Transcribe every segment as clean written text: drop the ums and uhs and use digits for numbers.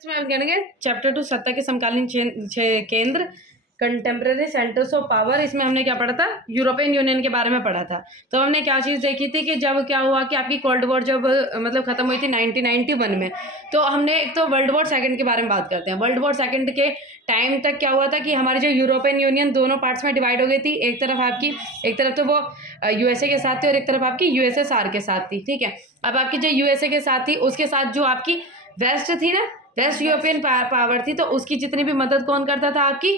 इसमें हम करेंगे चैप्टर 2 सत्ता के समकालीन केंद्र कंटेम्प्रेरी सेंटर्स ऑफ पावर। इसमें हमने क्या पढ़ा था, यूरोपियन यूनियन के बारे में पढ़ा था। तो हमने क्या चीज़ देखी थी कि जब क्या हुआ कि आपकी कोल्ड वॉर जब मतलब खत्म हुई थी 1991 में, तो हमने एक तो वर्ल्ड वॉर सेकंड के बारे में बात करते हैं। वर्ल्ड वॉर सेकंड के टाइम तक क्या हुआ था कि हमारी जो यूरोपियन यूनियन दोनों पार्ट्स में डिवाइड हो गई थी। एक तरफ तो वो यूएसए के साथ थी और एक तरफ आपकी यूएसएसआर के साथ थी। ठीक है, अब आपकी जो यूएसए के साथ थी उसके साथ जो आपकी वेस्ट थी ना, वेस्ट यूरोपियन पावर थी, तो उसकी जितनी भी मदद कौन करता था, आपकी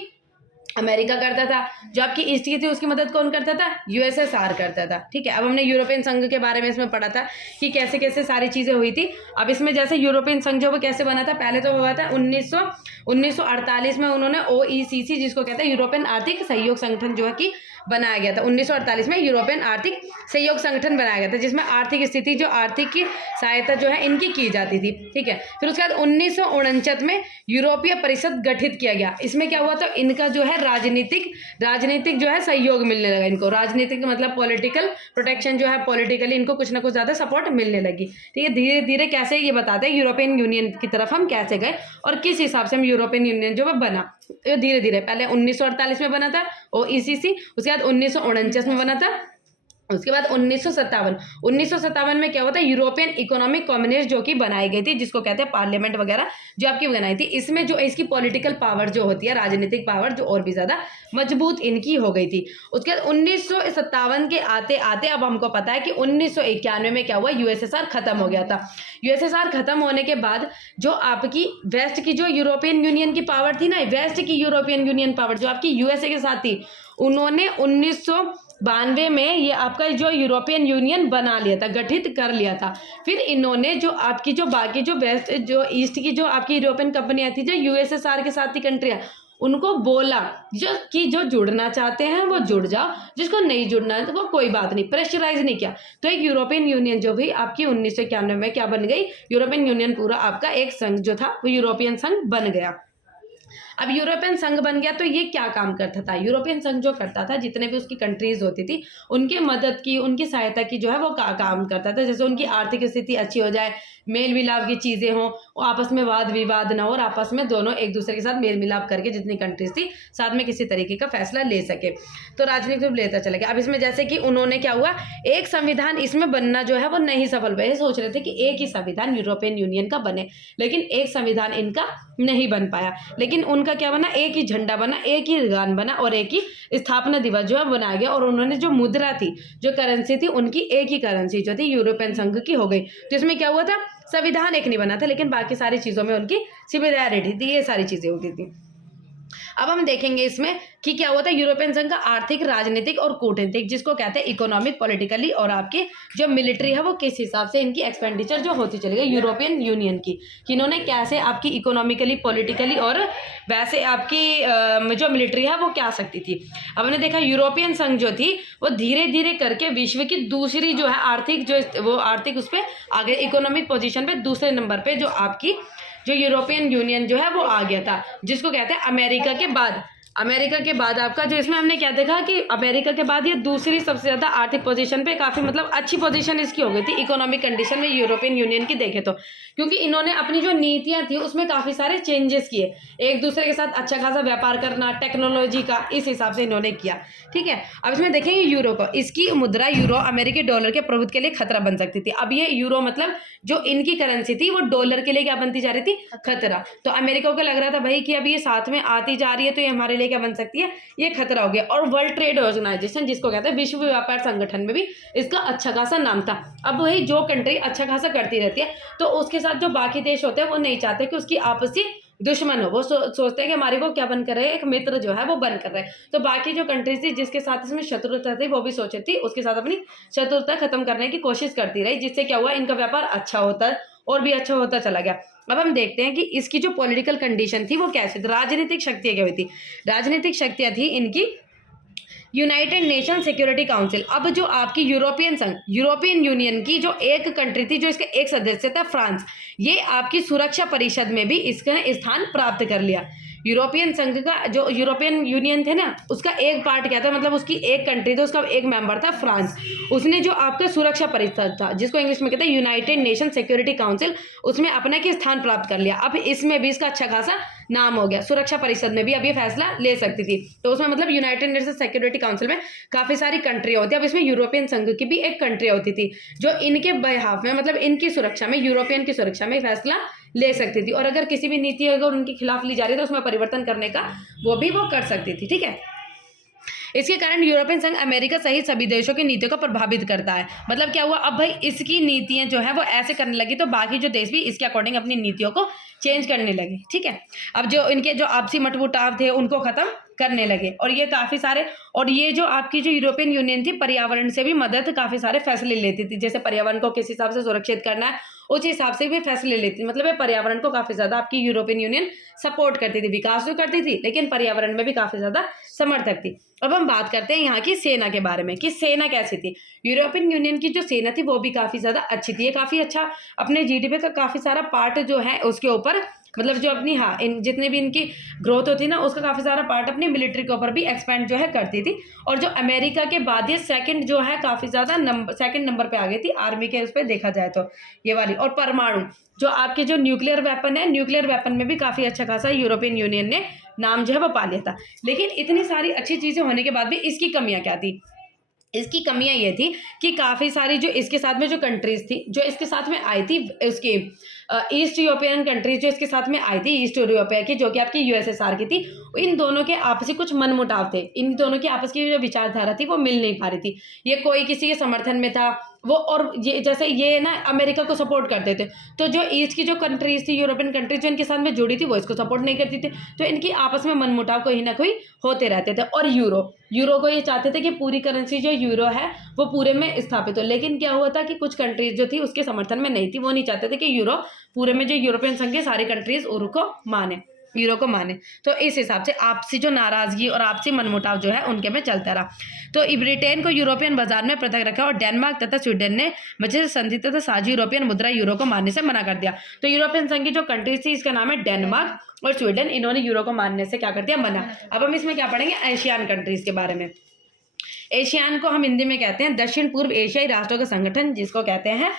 अमेरिका करता था। जो आपकी ईस्ट की थी उसकी मदद कौन करता था, यूएसएसआर करता था। ठीक है, अब हमने यूरोपियन संघ के बारे में इसमें पढ़ा था कि कैसे कैसे सारी चीज़ें हुई थी। अब इसमें जैसे यूरोपियन संघ जो वो कैसे बना था, पहले तो हुआ था 1948 में उन्होंने ओईसीसी जिसको कहते हैं यूरोपियन आर्थिक सहयोग संगठन जो है कि बनाया गया था। 1948 में यूरोपियन आर्थिक सहयोग संगठन बनाया गया था, जिसमें आर्थिक स्थिति जो आर्थिक की सहायता जो है इनकी की जाती थी। ठीक है, फिर उसके बाद 1949 में यूरोपीय परिषद गठित किया गया। इसमें क्या हुआ, तो इनका जो है राजनीतिक जो है सहयोग मिलने लगा इनको। राजनीतिक मतलब पॉलिटिकल प्रोटेक्शन जो है, पॉलिटिकली इनको कुछ ना कुछ ज़्यादा सपोर्ट मिलने लगी। ठीक है, धीरे धीरे कैसे ये बताते हैं यूरोपियन यूनियन की तरफ हम कैसे गए और किस हिसाब से हम यूरोपियन यूनियन जो है बना। धीरे धीरे पहले 1948 में बना था ओईसीसी, उसके बाद 1949 में बना था, उसके बाद 1957 में क्या हुआ था, यूरोपियन इकोनॉमिक कम्युनिस्ट जो कि बनाई गई थी, जिसको कहते हैं पार्लियामेंट वगैरह जो आपकी बनाई थी। इसमें जो इसकी पॉलिटिकल पावर जो होती है, राजनीतिक पावर जो और भी ज़्यादा मजबूत इनकी हो गई थी। उसके बाद 1957 के आते आते अब हमको पता है कि 1991 में क्या हुआ, यूएसएसआर खत्म हो गया था। यूएसएसआर खत्म होने के बाद जो आपकी वेस्ट की जो यूरोपियन यूनियन की पावर थी ना, वेस्ट की यूरोपियन यूनियन पावर जो आपकी यूएसए के साथ थी, उन्होंने 1992 में ये आपका जो यूरोपियन यूनियन बना लिया था, गठित कर लिया था। फिर इन्होंने जो आपकी जो बाकी जो वेस्ट जो ईस्ट की जो आपकी यूरोपियन कंपनियां थी, जो यूएसएसआर के साथ थी कंट्रियां, उनको बोला जो जुड़ना चाहते हैं वो जुड़ जाओ, जिसको नहीं जुड़ना है तो वो कोई बात नहीं, प्रेशराइज नहीं किया। तो एक यूरोपियन यूनियन जो भी आपकी 1991 में क्या बन गई, यूरोपियन यूनियन पूरा आपका एक संघ जो था वो यूरोपियन संघ बन गया। अब यूरोपियन संघ बन गया तो ये क्या काम करता था, यूरोपियन संघ जो करता था, जितने भी उसकी कंट्रीज होती थी उनके मदद की, उनकी सहायता की जो है वो काम करता था। जैसे उनकी आर्थिक स्थिति अच्छी हो जाए, मेल मिलाप की चीज़ें हों, आपस में वाद विवाद ना हो और आपस में दोनों एक दूसरे के साथ मेल मिलाप करके जितनी कंट्रीज थी साथ में किसी तरीके का फैसला ले सके, तो राजनीति लेता चला गया। अब इसमें जैसे कि उन्होंने क्या हुआ, एक संविधान इसमें बनना जो है वो नहीं सफल हुआ। ये सोच रहे थे कि एक ही संविधान यूरोपियन यूनियन का बने, लेकिन एक संविधान इनका नहीं बन पाया। लेकिन उनका क्या बना, एक ही झंडा बना, एक ही गान बना और एक ही स्थापना दिवस जो है बनाया गया। और उन्होंने जो मुद्रा थी, जो करेंसी थी, उनकी एक ही करेंसी जो थी यूरोपियन संघ की हो गई। तो इसमें क्या हुआ था, संविधान एक नहीं बना था, लेकिन बाकी सारी चीज़ों में उनकी सिमिलैरिटी थी, ये सारी चीज़ें होती थी। अब हम देखेंगे इसमें कि क्या हुआ था, यूरोपियन संघ का आर्थिक, राजनीतिक और कूटनीतिक, जिसको कहते हैं इकोनॉमिक, पॉलिटिकली, और आपकी जो मिलिट्री है वो किस हिसाब से इनकी एक्सपेंडिचर जो होती चली गई यूरोपियन यूनियन की, कि इन्होंने कैसे आपकी इकोनॉमिकली, पॉलिटिकली और वैसे आपकी जो मिलिट्री है वो क्या सकती थी। अब हमने देखा यूरोपियन संघ जो थी वो धीरे धीरे करके विश्व की दूसरी जो है आर्थिक वो आर्थिक उस पर आगे इकोनॉमिक पोजिशन पे दूसरे नंबर पे जो आपकी जो यूरोपियन यूनियन जो है वो आ गया था, जिसको कहते हैं अमेरिका के बाद आपका जो इसमें हमने क्या देखा कि अमेरिका के बाद ये दूसरी सबसे ज़्यादा आर्थिक पोजीशन पे, काफ़ी मतलब अच्छी पोजीशन इसकी हो गई थी इकोनॉमिक कंडीशन में यूरोपियन यूनियन की देखे तो, क्योंकि इन्होंने अपनी जो नीतियाँ थी उसमें काफ़ी सारे चेंजेस किए, एक दूसरे के साथ अच्छा खासा व्यापार करना, टेक्नोलॉजी का, इस हिसाब से इन्होंने किया। ठीक है, अब इसमें देखेंगे यूरो को, इसकी मुद्रा यूरो अमेरिकी डॉलर के प्रभुत्व के लिए खतरा बन सकती थी। अब ये यूरो मतलब जो इनकी करेंसी थी वो डॉलर के लिए क्या बनती जा रही थी, खतरा। तो अमेरिका को लग रहा था भाई कि अब ये साथ में आती जा रही है तो ये हमारे लिए क्या बन सकती है, ये खतरा हो गया। और वर्ल्ड ट्रेड ऑर्गेनाइजेशन जिसको कहते हैं विश्व व्यापार संगठन में भी इसका अच्छा खासा नाम था। अब वही जो कंट्री अच्छा खासा करती रहती है तो उसके साथ जो बाकी देश होते हैं वो नहीं चाहते कि उसकी आपसी दुश्मन हो, वो सोचते हैं कि हमारी वो क्या बन कर रहे हैं, एक मित्र जो है वो बन कर रहे हैं। तो बाकी जो कंट्रीज थी जिसके साथ इसमें शत्रुता थी वो भी सोची थी उसके साथ अपनी शत्रुता खत्म करने की कोशिश करती रही, जिससे क्या हुआ, इनका व्यापार अच्छा होता है और भी अच्छा होता चला गया। अब हम देखते हैं कि इसकी जो पॉलिटिकल कंडीशन थी वो कैसी थी, राजनीतिक शक्तियाँ क्या हुई थी। राजनीतिक शक्तियाँ थी इनकी यूनाइटेड नेशन सिक्योरिटी काउंसिल। अब जो आपकी यूरोपियन संघ, यूरोपियन यूनियन की जो एक कंट्री थी, जो इसका एक सदस्य था फ्रांस, ये आपकी सुरक्षा परिषद में भी इसका स्थान प्राप्त कर लिया। यूरोपियन संघ का जो यूरोपियन यूनियन थे ना, उसका एक पार्ट क्या था, मतलब उसकी एक कंट्री था, उसका एक मेंबर था फ्रांस। उसने जो आपका सुरक्षा परिषद था, जिसको इंग्लिश में कहते हैं यूनाइटेड नेशन सिक्योरिटी काउंसिल, उसमें अपना के स्थान प्राप्त कर लिया। अब इसमें भी इसका अच्छा खासा नाम हो गया। सुरक्षा परिषद में भी अब ये फैसला ले सकती थी। तो उसमें मतलब यूनाइटेड नेशन सिक्योरिटी काउंसिल में काफी सारी कंट्री होती है। अब इसमें यूरोपियन संघ की भी एक कंट्री होती थी जो इनके बिहाफ में, मतलब इनकी सुरक्षा में, यूरोपियन की सुरक्षा में फैसला ले सकती थी। और अगर किसी भी नीति अगर उनके खिलाफ ली जा रही है तो उसमें परिवर्तन करने का वो भी वो कर सकती थी। ठीक है, इसके कारण यूरोपियन संघ अमेरिका सहित सभी देशों की नीतियों को प्रभावित करता है। मतलब क्या हुआ, अब भाई इसकी नीतियां जो है वो ऐसे करने लगी तो बाकी जो देश भी इसके अकॉर्डिंग अपनी नीतियों को चेंज करने लगे। ठीक है, अब जो इनके जो आपसी मतमुटाव थे उनको खत्म करने लगे। और ये काफी सारे, और ये जो आपकी जो यूरोपियन यूनियन थी पर्यावरण से भी मदद काफी सारे फैसले लेती थी। जैसे पर्यावरण को किस हिसाब से सुरक्षित करना है उस हिसाब से भी फैसले लेती थी। मतलब ये पर्यावरण को काफी ज्यादा आपकी यूरोपियन यूनियन सपोर्ट करती थी, विकास भी करती थी लेकिन पर्यावरण में भी काफी ज्यादा समर्थक थी। अब हम बात करते हैं यहाँ की सेना के बारे में कि सेना कैसी थी। यूरोपियन यूनियन की जो सेना थी वो भी काफी ज्यादा अच्छी थी। ये काफी अच्छा अपने जीडीपी का काफी सारा पार्ट जो है उसके ऊपर, मतलब जो अपनी इन जितने भी इनकी ग्रोथ होती ना उसका काफी सारा पार्ट अपनी मिलिट्री के ऊपर भी एक्सपेंड जो है करती थी। और जो अमेरिका के बाद ये सेकंड जो है काफी ज्यादा सेकंड नंबर पे आ गई थी आर्मी के उस पर देखा जाए तो ये वाली। और परमाणु जो आपके जो न्यूक्लियर वेपन है, न्यूक्लियर वेपन में भी काफी अच्छा खासा यूरोपियन यूनियन ने नाम जो है वो पा लिया था। लेकिन इतनी सारी अच्छी चीजें होने के बाद भी इसकी कमियां क्या थी, इसकी कमियां ये थी कि काफ़ी सारी जो इसके साथ में जो कंट्रीज थी जो इसके साथ में आई थी, उसकी ईस्ट यूरोपियन कंट्रीज जो इसके साथ में आई थी ईस्ट यूरोपिया की, जो कि आपकी यूएसएसआर की थी, इन दोनों के आपसी कुछ मनमुटाव थे। इन दोनों की आपस की जो विचारधारा थी वो मिल नहीं पा रही थी। ये कोई किसी के समर्थन में था वो, और ये जैसे ये ना अमेरिका को सपोर्ट करते थे, तो जो ईस्ट की जो कंट्रीज थी यूरोपियन कंट्रीज जो इनके साथ में जुड़ी थी वो इसको सपोर्ट नहीं करती थी। तो इनकी आपस में मनमुटाव कहीं ना कहीं होते रहते थे। और यूरो को ये चाहते थे कि पूरी करेंसी जो यूरो है वो पूरे में स्थापित हो। लेकिन क्या हुआ था कि कुछ कंट्रीज जो थी उसके समर्थन में नहीं थी, वो नहीं चाहते थे कि यूरो पूरे में जो यूरोपियन संघ की सारी कंट्रीज यूरो को माने। तो इस हिसाब से आपसी जो नाराजगी और आपसी मनमुटाव जो है उनके में चलता रहा। तो ब्रिटेन को यूरोपियन बाजार में पृथक रखा और डेनमार्क तथा स्वीडन ने मजलिस संधि तथा साझी यूरोपियन मुद्रा यूरो को मानने से मना कर दिया। तो यूरोपियन संघ की जो कंट्रीज थी इसका नाम है डेनमार्क और स्वीडन, इन्होंने यूरो को मानने से क्या कर दिया, मना। अब हम इसमें क्या पढ़ेंगे, एशियान कंट्रीज के बारे में। एशियान को हम हिंदी में कहते हैं दक्षिण पूर्व एशियाई राष्ट्रों का संगठन, जिसको कहते हैं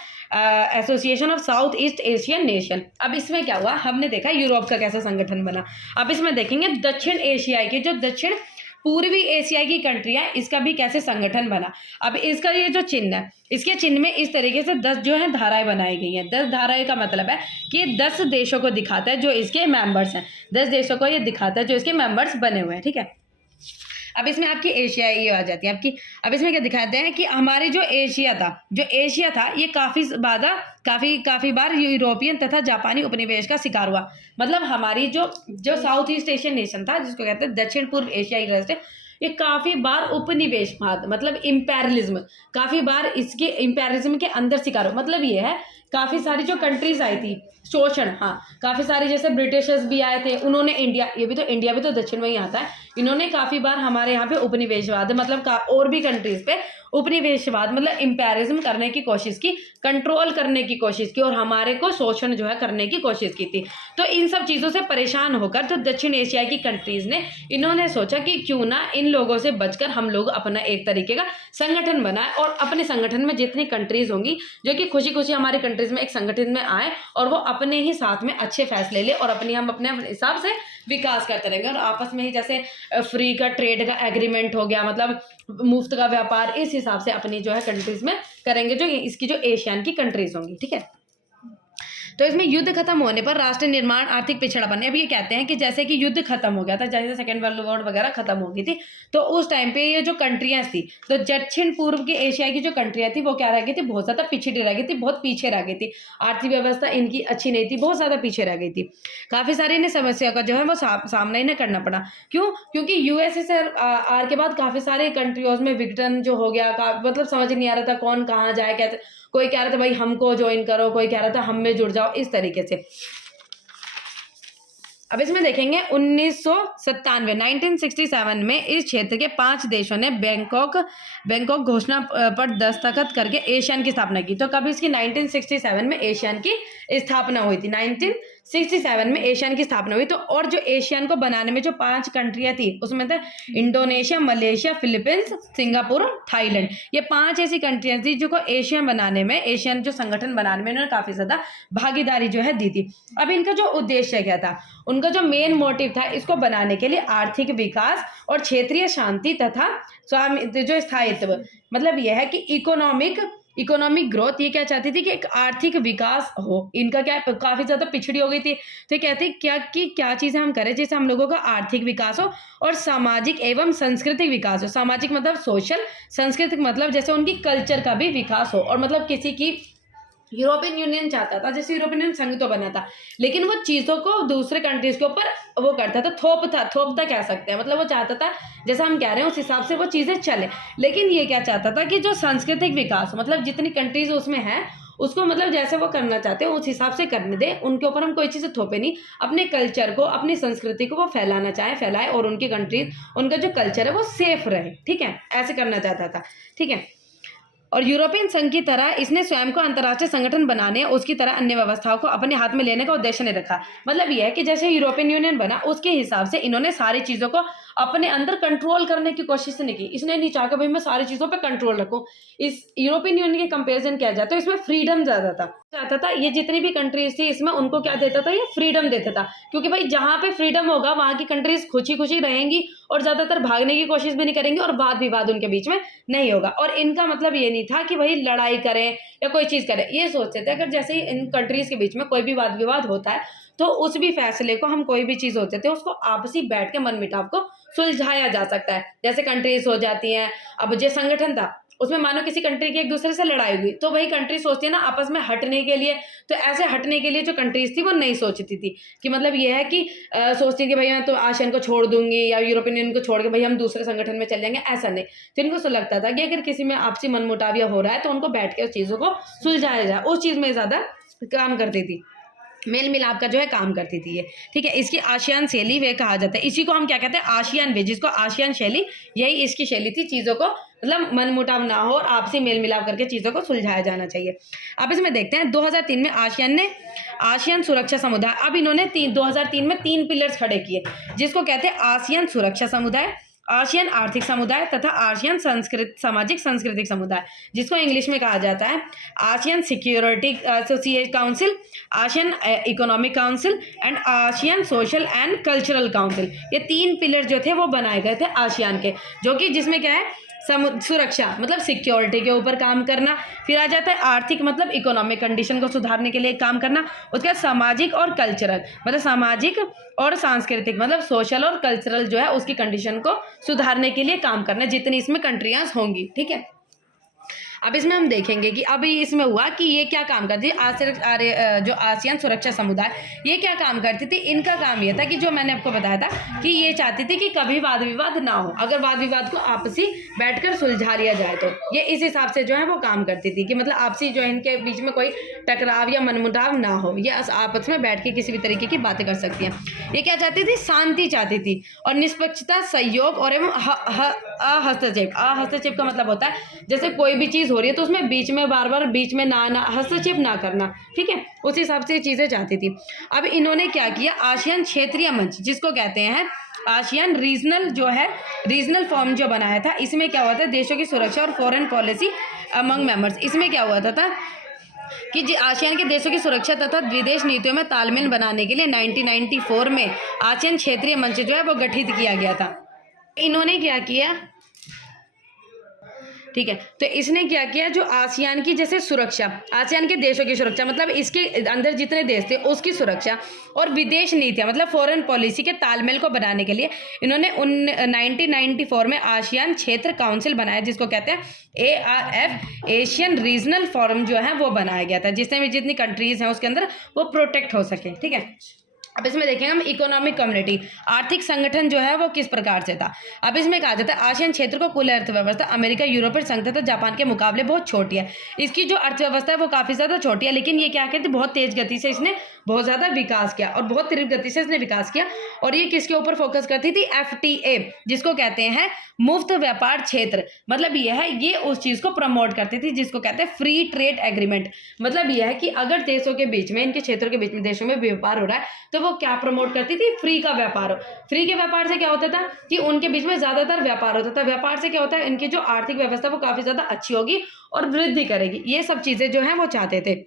association of south east Asian nation. अब इसमें क्या हुआ, हमने देखा यूरोप का कैसा संगठन बना। अब इसमें देखेंगे दक्षिण एशियाई की, जो दक्षिण पूर्वी एशिया की कंट्री है, इसका भी कैसे संगठन बना। अब इसका ये जो चिन्ह है, इसके चिन्ह में इस तरीके से 10 जो है धाराएं बनाई गई हैं। 10 धाराएं का मतलब है कि 10 देशों को दिखाता है जो इसके मेंबर्स हैं। 10 देशों को ये दिखाता है जो इसके मेंबर्स बने हुए हैं। ठीक है, अब इसमें आपकी एशिया ये आ जाती है आपकी। अब इसमें क्या दिखाते हैं कि हमारे जो एशिया था ये काफ़ी बार यूरोपियन तथा जापानी उपनिवेश का शिकार हुआ। मतलब हमारी जो साउथ ईस्ट एशियन नेशन था, जिसको कहते हैं दक्षिण पूर्व एशियाई राष्ट्र, ये काफ़ी बार उपनिवेशवाद मतलब इम्पेरियलिज्म, काफ़ी बार इसके इम्पेरियलिज्म के अंदर शिकार हुआ। मतलब ये है काफ़ी सारी जो कंट्रीज आई थी शोषण, हाँ काफ़ी सारी, जैसे ब्रिटिशर्स भी आए थे, उन्होंने इंडिया भी तो दक्षिण में ही आता है, इन्होंने काफ़ी बार हमारे यहाँ पे उपनिवेशवाद मतलब और भी कंट्रीज पे उपनिवेशवाद मतलब इम्पेरियलिज्म करने की कोशिश की, कंट्रोल करने की कोशिश की और हमारे को शोषण जो है करने की कोशिश की थी। तो इन सब चीज़ों से परेशान होकर जो दक्षिण एशिया की कंट्रीज़ ने इन्होंने सोचा कि क्यों ना इन लोगों से बचकर हम लोग अपना एक तरीके का संगठन बनाए और अपने संगठन में जितनी कंट्रीज़ होंगी जो कि खुशी खुशी हमारी कंट्रीज़ में एक संगठन में आए और वो अपने ही साथ में अच्छे फैसले ले और हम अपने हिसाब से विकास करते रहेंगे। और आपस में ही जैसे फ्री का ट्रेड का एग्रीमेंट हो गया, मतलब मुफ्त का व्यापार, इस हिसाब से अपनी जो है कंट्रीज में करेंगे जो इसकी जो एशियन की कंट्रीज होंगी। ठीक है, तो इसमें युद्ध खत्म होने पर राष्ट्र निर्माण आर्थिक पिछड़ापन, अब ये कहते हैं कि जैसे कि युद्ध खत्म हो गया था, जैसे सेकेंड वर्ल्ड वॉर वगैरह खत्म हो गई थी, तो उस टाइम पे ये जो कंट्रियां थी, तो दक्षिण पूर्व की एशिया की जो कंट्रियां थी वो क्या रह गई थी, बहुत ज़्यादा पिछड़ी रह गई थी, बहुत पीछे रह गई थी। आर्थिक व्यवस्था इनकी अच्छी नहीं थी, बहुत ज़्यादा पीछे रह गई थी। काफ़ी सारी इन्हें समस्या का जो है वो सामना इन्हें करना पड़ा। क्यों? क्योंकि यूएसएसआर के बाद काफ़ी सारे कंट्रियों में विघटन जो हो गया, मतलब समझ नहीं आ रहा था कौन कहाँ जाए कैसे। कोई कह रहा था भाई हमको ज्वाइन करो, कोई कह रहा था हम में जुड़ जाओ, इस तरीके से। अब इसमें देखेंगे 1967 में इस क्षेत्र के 5 देशों ने बैंकॉक घोषणा पर दस्तखत करके एशियन की स्थापना की। तो कब इसकी 1967 में एशियन की स्थापना हुई थी, 67 में एशियन की स्थापना हुई। तो और जो एशियन को बनाने में जो 5 कंट्रियाँ थी उसमें था इंडोनेशिया, मलेशिया, फिलीपींस, सिंगापुर और थाईलैंड। ये 5 ऐसी कंट्रियाँ थी जो को एशियन बनाने में, एशियन जो संगठन बनाने में इन्होंने काफ़ी ज़्यादा भागीदारी जो है दी थी। अब इनका जो उद्देश्य क्या था, उनका जो मेन मोटिव था इसको बनाने के लिए आर्थिक विकास और क्षेत्रीय शांति तथा जो स्थायित्व, मतलब यह है कि इकोनॉमिक ग्रोथ, ये क्या चाहती थी कि एक आर्थिक विकास हो। इनका क्या काफ़ी ज़्यादा पिछड़ी हो गई थी, तो ये कहते क्या चीज़ें हम करें जिससे हम लोगों का आर्थिक विकास हो और सामाजिक एवं सांस्कृतिक विकास हो। सामाजिक मतलब सोशल, सांस्कृतिक मतलब जैसे उनकी कल्चर का भी विकास हो। और मतलब किसी की यूरोपियन यूनियन चाहता था, जैसे यूरोपियन यूनियन संघ तो बना था, लेकिन वो चीज़ों को दूसरे कंट्रीज के ऊपर वो करता था, थोपता कह सकते हैं। मतलब वो चाहता था जैसा हम कह रहे हैं उस हिसाब से वो चीज़ें चले। लेकिन ये क्या चाहता था कि जो सांस्कृतिक विकास, मतलब जितनी कंट्रीज उसमें हैं उसको मतलब जैसे वो करना चाहते हैं उस हिसाब से करने दें, उनके ऊपर हम कोई चीज़ थोपे नहीं। अपने कल्चर को, अपनी संस्कृति को वो फैलाना चाहे फैलाए, और उनकी कंट्रीज, उनका जो कल्चर है वो सेफ रहे, ठीक है, ऐसे करना चाहता था, ठीक है। और यूरोपियन संघ की तरह इसने स्वयं को अंतर्राष्ट्रीय संगठन बनाने, उसकी तरह अन्य व्यवस्थाओं को अपने हाथ में लेने का उद्देश्य नहीं रखा। मतलब यह है कि जैसे यूरोपियन यूनियन बना उसके हिसाब से इन्होंने सारी चीज़ों को अपने अंदर कंट्रोल करने की कोशिश नहीं की। इसने नहीं चाहा कि भाई मैं सारी चीज़ों पे कंट्रोल रखूं। इस यूरोपियन यूनियन के कंपेरिजन किया जाता है इसमें फ्रीडम ज़्यादा था, चाहता था ये जितनी भी कंट्रीज थी इसमें उनको क्या देता था, ये फ्रीडम देता था। क्योंकि भाई जहाँ पे फ्रीडम होगा वहाँ की कंट्रीज खुशी खुशी रहेंगी और ज़्यादातर भागने की कोशिश भी नहीं करेंगी और वाद विवाद उनके बीच में नहीं होगा। और इनका मतलब ये नहीं था कि भाई लड़ाई करें या कोई चीज़ करें, ये सोचते थे अगर जैसे ही इन कंट्रीज के बीच में कोई भी वाद विवाद होता है तो उस भी फैसले को, हम कोई भी चीज़ होते थे उसको आपसी बैठ के मन मुटाव को सुलझाया जा सकता है। जैसे कंट्रीज हो जाती हैं, अब जो संगठन था उसमें मानो किसी कंट्री की एक दूसरे से लड़ाई हुई तो वही कंट्री सोचती है ना आपस में हटने के लिए। तो ऐसे हटने के लिए जो कंट्रीज थी वो नहीं सोचती थी कि मतलब ये है कि सोचती कि भाई मैं तो आशियान को छोड़ दूंगी या यूरोपियन यूनियन को छोड़ के भाई हम दूसरे संगठन में चल जाएंगे, ऐसा नहीं। तो इनको तो लगता था कि अगर किसी में आपसी मनमुटाव हो रहा है तो उनको बैठ के उस चीज़ों को सुलझाया जाए, उस चीज़ में ज़्यादा काम करती थी, मेल मिलाप का जो है काम करती थी ये, ठीक है। इसकी आशियान शैली वे कहा जाता है, इसी को हम क्या कहते हैं, आशियान वे, जिसको आशियान शैली, यही इसकी शैली थी, चीज़ों को मतलब मन मुटाव ना हो और आपसी मेल मिलाप करके चीज़ों को सुलझाया जाना चाहिए। अब इसमें देखते हैं 2003 में आशियान सुरक्षा समुदाय, अब इन्होंने 2003 में 3 पिलर्स खड़े किए जिसको कहते हैं आसियान सुरक्षा समुदाय, आशियान आर्थिक समुदाय तथा आशियान सामाजिक सांस्कृतिक समुदाय, जिसको इंग्लिश में कहा जाता है ASEAN security associate council, ASEAN economic council and ASEAN social and cultural council. ये 3 पिलर जो थे वो बनाए गए थे आशियान के, जो कि जिसमें क्या है, सुरक्षा मतलब सिक्योरिटी के ऊपर काम करना, फिर आ जाता है आर्थिक मतलब इकोनॉमिक कंडीशन को सुधारने के लिए काम करना, उसके बाद सामाजिक और कल्चरल मतलब सामाजिक और सांस्कृतिक मतलब सोशल और कल्चरल जो है उसकी कंडीशन को सुधारने के लिए काम करना, जितनी इसमें कंट्रियाँ होंगी, ठीक है। अब इसमें हम देखेंगे कि अभी इसमें हुआ कि ये क्या काम करती है, जो आसियान सुरक्षा समुदाय ये क्या काम करती थी, इनका काम ये था कि जो मैंने आपको बताया था कि ये चाहती थी कि कभी वाद विवाद ना हो, अगर वाद विवाद को आपसी बैठकर सुलझा लिया जाए तो ये इस हिसाब से जो है वो काम करती थी कि मतलब आपसी जो है इनके बीच में कोई टकराव या मनमुटाव ना हो, ये आपस में बैठ के किसी भी तरीके की बातें कर सकती हैं। ये क्या चाहती थी, शांति चाहती थी और निष्पक्षता, सहयोग और एवं हस्तक्षेप का मतलब होता है जैसे कोई भी चीज़ हो रही है तो उसमें बीच में बार बार बीच में ना हस्तक्षेप ना करना, ठीक है, उस हिसाब से चीज़ें चाहती थी। अब इन्होंने क्या किया, आशियान क्षेत्रीय मंच जिसको कहते हैं आशियान रीजनल फॉर्म जो बनाया था, इसमें क्या हुआ था, देशों की सुरक्षा और फॉरेन पॉलिसी अमंग मेंबर्स, इसमें क्या हुआ था कि आसियान के देशों की सुरक्षा तथा विदेश नीतियों में तालमेल बनाने के लिए 1994 में आसियान क्षेत्रीय मंच जो है वो गठित किया गया था। इन्होंने क्या किया, ठीक है, तो इसने क्या किया, जो आसियान की जैसे सुरक्षा, आसियान के देशों की सुरक्षा मतलब इसके अंदर जितने देश थे उसकी सुरक्षा और विदेश नीतियाँ मतलब फॉरेन पॉलिसी के तालमेल को बनाने के लिए इन्होंने 1994 में आसियान क्षेत्र काउंसिल बनाया जिसको कहते हैं ARF, एशियन रीजनल फोरम जो है वो बनाया गया था, जिसमें भी जितनी कंट्रीज हैं उसके अंदर वो प्रोटेक्ट हो सके, ठीक है। अब इसमें देखेंगे हम इकोनॉमिक कम्युनिटी, आर्थिक संगठन जो है वो किस प्रकार से था। अब इसमें कहा जाता है आसियान क्षेत्र को कुल अर्थव्यवस्था अमेरिका, यूरोपीय संघ तथा जापान के मुकाबले बहुत छोटी है। इसकी जो अर्थव्यवस्था है वो काफ़ी ज़्यादा छोटी है, लेकिन ये क्या करती है, बहुत तेज़ गति से इसने बहुत ज़्यादा विकास किया और बहुत तीव्र गति से इसने विकास किया। और ये किसके ऊपर फोकस करती थी? FTA, जिसको कहते हैं मुफ्त व्यापार क्षेत्र। मतलब यह है, ये उस चीज़ को प्रमोट करती थी जिसको कहते हैं फ्री ट्रेड एग्रीमेंट। मतलब यह है कि अगर देशों के बीच में, इनके क्षेत्रों के बीच में देशों में व्यापार हो रहा है तो वो क्या प्रमोट करती थी? फ्री का व्यापार हो। फ्री के व्यापार से क्या होता था कि उनके बीच में ज़्यादातर व्यापार होता था। व्यापार से क्या होता है, इनकी जो आर्थिक व्यवस्था वो काफ़ी ज़्यादा अच्छी होगी और वृद्धि करेगी। ये सब चीज़ें जो हैं वो चाहते थे।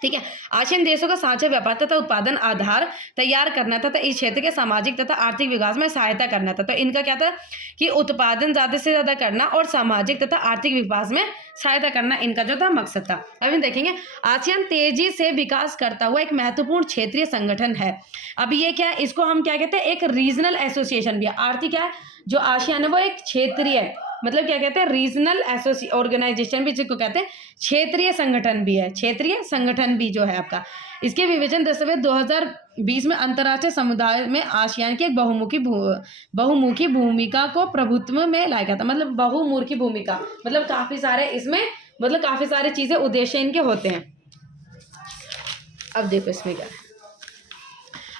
ठीक है, आसियान देशों का साझा व्यापार तथा उत्पादन आधार तैयार करना तथा इस क्षेत्र के सामाजिक तथा आर्थिक विकास में सहायता करना था। तो इनका क्या था कि उत्पादन ज़्यादा से ज़्यादा करना और सामाजिक तथा आर्थिक विकास में सहायता करना इनका जो था मकसद था। अब हम देखेंगे, आसियान तेजी से विकास करता हुआ एक महत्वपूर्ण क्षेत्रीय संगठन है। अब ये क्या है, इसको हम क्या कहते हैं? एक रीजनल एसोसिएशन भी है। आर्थिक क्या है, जो आसियान है वो एक क्षेत्रीय, मतलब क्या कहते हैं? रीजनल ऑर्गेनाइजेशन भी, जिसको कहते हैं क्षेत्रीय संगठन भी है। क्षेत्रीय संगठन भी जो है आपका, इसके विभाजन दस्तावेज 2020 में अंतर्राष्ट्रीय समुदाय में आसियान की एक बहुमुखी भूमिका को प्रभुत्व में लाया गया था। मतलब बहुमुखी भूमिका, मतलब काफी सारे इसमें, मतलब काफी सारे चीजें, उद्देश्य इनके होते हैं। अब देखो इसमें क्या है,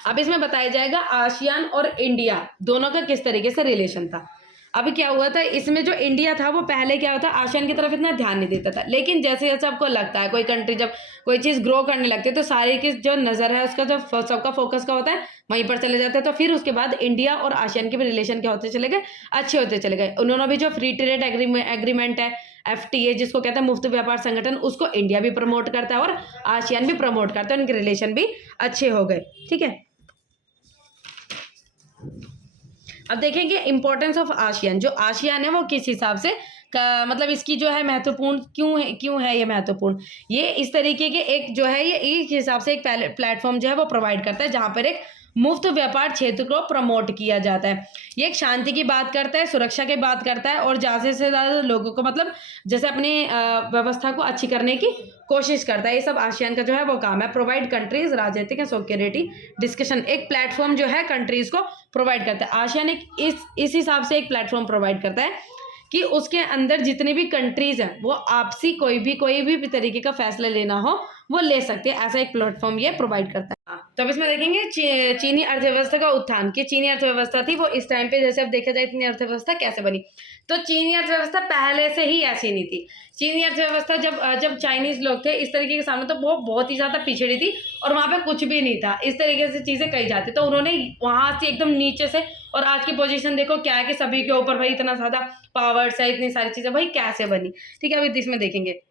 अब इसमें बताया जाएगा आसियान और इंडिया दोनों का किस तरीके से रिलेशन था। अभी क्या हुआ था, इसमें जो इंडिया था वो पहले क्या होता है, आसियान की तरफ इतना ध्यान नहीं देता था। लेकिन जैसे जैसे आपको लगता है कोई कंट्री जब कोई चीज़ ग्रो करने लगती है तो सारी की जो नज़र है उसका, जो सबका फोकस का होता है वहीं पर चले जाते हैं। तो फिर उसके बाद इंडिया और आसियान के भी रिलेशन क्या होते चले गए? अच्छे होते चले गए। उन्होंने भी जो फ्री ट्रेड एग्रीमेंट है FTA, जिसको कहते हैं मुफ्त व्यापार संगठन, उसको इंडिया भी प्रमोट करता है और आसियान भी प्रमोट करता है। उनके रिलेशन भी अच्छे हो गए। ठीक है, अब देखेंगे इंपॉर्टेंस ऑफ आसियान। जो आसियान है वो किस हिसाब से मतलब इसकी जो है महत्वपूर्ण क्यों है ये महत्वपूर्ण? ये इस तरीके के एक जो है, ये एक हिसाब से एक प्लेटफॉर्म जो है वो प्रोवाइड करता है जहाँ पर एक मुफ्त व्यापार क्षेत्र को प्रमोट किया जाता है। ये एक शांति की बात करता है, सुरक्षा की बात करता है और ज़्यादा से ज़्यादा लोगों को, मतलब जैसे अपनी व्यवस्था को अच्छी करने की कोशिश करता है। ये सब आसियान का जो है वो काम है। प्रोवाइड कंट्रीज राजनीतिक एंड सिक्योरिटी डिस्कशन, एक प्लेटफॉर्म जो है कंट्रीज को प्रोवाइड करता है। आसियान एक इस हिसाब से एक प्लेटफॉर्म प्रोवाइड करता है कि उसके अंदर जितनी भी कंट्रीज हैं वो आपसी कोई भी तरीके का फैसला लेना हो वो ले सकते हैं। ऐसा एक प्लेटफॉर्म ये प्रोवाइड करता है। तो अब इसमें देखेंगे चीनी अर्थव्यवस्था का उत्थान, कि चीनी अर्थव्यवस्था थी वो इस टाइम पे, जैसे अब देखा जाए चीनी अर्थव्यवस्था कैसे बनी। तो चीनी अर्थव्यवस्था पहले से ही ऐसी नहीं थी। चीनी अर्थव्यवस्था जब चाइनीज लोग थे इस तरीके के सामने तो वो बहुत ही ज़्यादा पिछड़ी थी और वहाँ पे कुछ भी नहीं था। इस तरीके से चीज़ें कही जाती, तो उन्होंने वहाँ से एकदम नीचे से, और आज की पोजीशन देखो क्या है कि सभी के ऊपर भाई इतना ज़्यादा पावर्स है, इतनी सारी चीज़ें, भाई कैसे बनी। ठीक है, अभी इसमें देखेंगे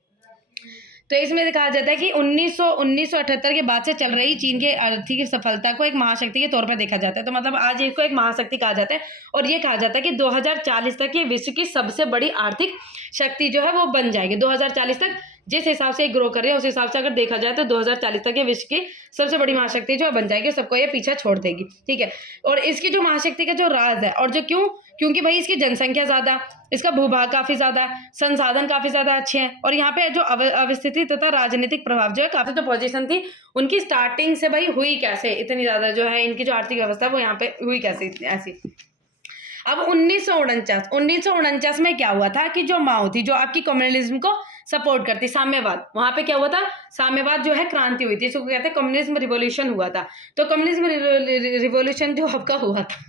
तो इसमें दिखाया जाता है कि 1978 के बाद से चल रही चीन की आर्थिक सफलता को एक महाशक्ति के तौर पर देखा जाता है। तो मतलब आज इसको एक महाशक्ति कहा जाता है और ये कहा जाता है कि 2040 तक ये विश्व की सबसे बड़ी आर्थिक शक्ति जो है वो बन जाएगी। 2040 तक जिस हिसाब से ग्रो कर रही है उस हिसाब से अगर देखा जाए तो 2040 तक ये विश्व की सबसे बड़ी महाशक्ति जो बन जाएगी, सबको ये पीछे छोड़ देगी। ठीक है, और इसकी जो महाशक्ति का जो राज है, और जो क्योंकि भाई इसकी जनसंख्या ज़्यादा, इसका भूभाग काफ़ी ज़्यादा, संसाधन काफ़ी ज़्यादा अच्छे हैं और यहाँ पे जो अवस्थिति तथा राजनीतिक प्रभाव जो है, काफ़ी जो पोजीशन थी उनकी स्टार्टिंग से भाई हुई कैसे इतनी ज़्यादा जो है इनकी जो आर्थिक व्यवस्था वो यहाँ पे हुई कैसे ऐसी। अब 1949 में क्या हुआ था कि जो माओ थी, जो आपकी कम्युनलिज्म को सपोर्ट करती, साम्यवाद, वहां पे क्या हुआ था, साम्यवाद जो है क्रांति हुई थी, इसको कहते हैं कम्युनिज्म रिवॉल्यूशन हुआ था। तो कम्युनिज्म रिवॉल्यूशन जो आपका हुआ था,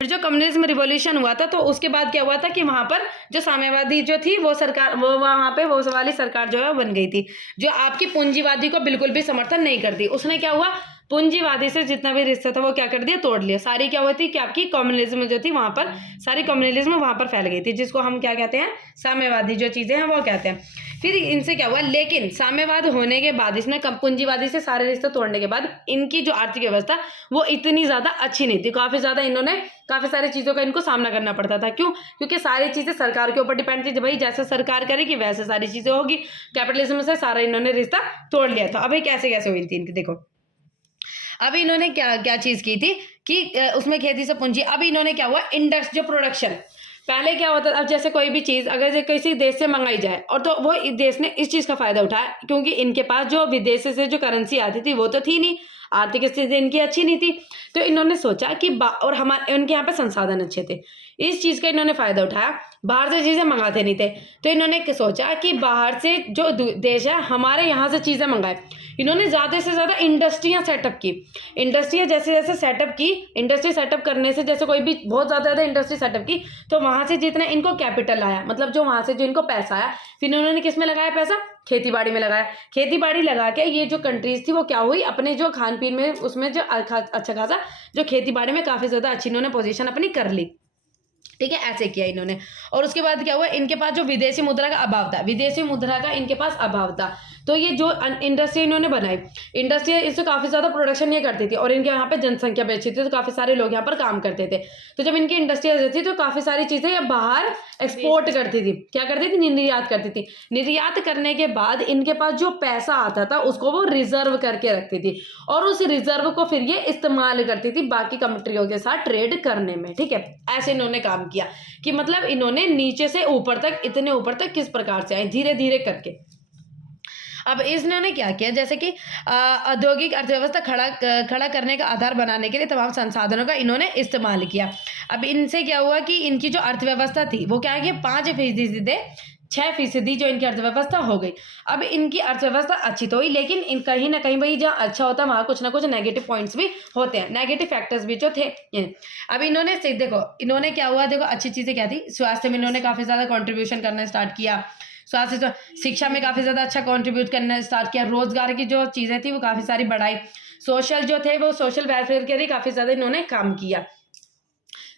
जो कम्युनिज्म रिवॉल्यूशन हुआ था तो उसके बाद क्या हुआ था कि वहां पर जो साम्यवादी जो थी वो सरकार, वो वहां पे वो वाली सरकार जो है बन गई थी जो आपकी पूंजीवादी को बिल्कुल भी समर्थन नहीं करती। उसने क्या हुआ, पूंजीवादी से जितना भी रिश्ता था वो क्या कर दिया, तोड़ लिया। सारी क्या हुई थी कि आपकी कम्युनलिज्म जो थी वहां पर, सारी कम्युनलिज्म वहां पर फैल गई थी, जिसको हम क्या कहते हैं, साम्यवादी जो चीजें हैं वो कहते हैं। फिर इनसे क्या हुआ, लेकिन साम्यवाद होने के बाद, इसने पूंजीवादी से सारे रिश्ते तोड़ने के बाद इनकी जो आर्थिक व्यवस्था वो इतनी ज्यादा अच्छी नहीं थी। काफी ज्यादा इन्होंने काफी सारी चीजों का इनको सामना करना पड़ता था। क्यों? क्योंकि सारी चीजें सरकार के ऊपर डिपेंड थी, भाई जैसे सरकार करेगी वैसे सारी चीजें होगी। कैपिटलिज्म से सारा इन्होंने रिश्ता तोड़ लिया था। अभी कैसे कैसे हुई थी इनकी, देखो अभी इन्होंने क्या चीज की थी कि उसमें खेती से पूंजी। अब इन्होंने क्या हुआ, इंडस्ट्री जो प्रोडक्शन, पहले क्या होता था, अब जैसे कोई भी चीज़ अगर किसी देश से मंगाई जाए और तो वो देश ने इस चीज़ का फ़ायदा उठाया क्योंकि इनके पास जो विदेश से जो करेंसी आती थी वो तो थी नहीं, आर्थिक स्थिति इनकी अच्छी नहीं थी। तो इन्होंने सोचा कि और हमारे उनके यहाँ पे संसाधन अच्छे थे, इस चीज़ का इन्होंने फ़ायदा उठाया, बाहर से चीज़ें मंगाते नहीं थे, तो इन्होंने सोचा कि बाहर से जो देश है हमारे यहाँ से चीज़ें मंगाए। इन्होंने ज़्यादा से ज़्यादा इंडस्ट्रियाँ सेटअप की, इंडस्ट्रियाँ जैसे जैसे सेटअप की, इंडस्ट्री सेटअप करने से जैसे कोई भी बहुत ज़्यादा इंडस्ट्री सेटअप की, तो वहाँ से जितना इनको कैपिटल आया, मतलब जो वहाँ से जो इनको पैसा आया, फिर इन्होंने किस में लगाया पैसा, खेती बाड़ी में लगाया। खेती बाड़ी लगा के ये जो कंट्रीज थी वो क्या हुई, अपने जो खान पीन में उसमें जो अच्छा खासा जो खेती बाड़ी में काफ़ी ज़्यादा अच्छी इन्होंने पोजीशन अपनी कर ली, ठीक है, ऐसे किया इन्होंने। और उसके बाद क्या हुआ, इनके पास जो विदेशी मुद्रा का अभाव था, विदेशी मुद्रा का इनके पास अभाव था, तो ये जो इंडस्ट्री इन्होंने बनाई, इंडस्ट्री इससे काफ़ी ज़्यादा प्रोडक्शन ये करती थी और इनके यहाँ पे जनसंख्या भी अच्छी थी, तो काफ़ी सारे लोग यहाँ पर काम करते थे। तो जब इनकी इंडस्ट्री अच्छी थी तो काफ़ी सारी चीज़ें ये बाहर एक्सपोर्ट करती थी, क्या करती थी, निर्यात करती थी। निर्यात करने के बाद इनके पास जो पैसा आता था उसको वो रिजर्व करके रखती थी, और उस रिजर्व को फिर ये इस्तेमाल करती थी बाकी कंट्रियों के साथ ट्रेड करने में, ठीक है। ऐसे इन्होंने काम किया कि मतलब इन्होंने नीचे से ऊपर तक, इतने ऊपर तक किस प्रकार से आए, धीरे धीरे करके। अब इन्होंने क्या किया, जैसे कि औद्योगिक अर्थव्यवस्था खड़ा करने का आधार बनाने के लिए तमाम संसाधनों का इन्होंने इस्तेमाल किया। अब इनसे क्या हुआ कि इनकी जो अर्थव्यवस्था थी वो क्या है कि 5% थे, 6% जो इनकी अर्थव्यवस्था हो गई। अब इनकी अर्थव्यवस्था अच्छी तो हुई, लेकिन कहीं ना कहीं भाई जहाँ अच्छा होता है वहाँ कुछ ना कुछ नेगेटिव पॉइंट्स भी होते हैं, नेगेटिव फैक्टर्स भी जो थे। अब इन्होंने देखो इन्होंने क्या हुआ, देखो अच्छी चीज़ें क्या थी, स्वास्थ्य में इन्होंने काफ़ी ज़्यादा कॉन्ट्रीब्यूशन करना स्टार्ट किया, स्वास्थ्य शिक्षा में काफ़ी ज़्यादा अच्छा कंट्रीब्यूट करना स्टार्ट किया, रोजगार की जो चीज़ें थी वो काफ़ी सारी बढ़ाई, सोशल जो थे वो सोशल वेलफेयर के लिए काफ़ी ज़्यादा इन्होंने काम किया।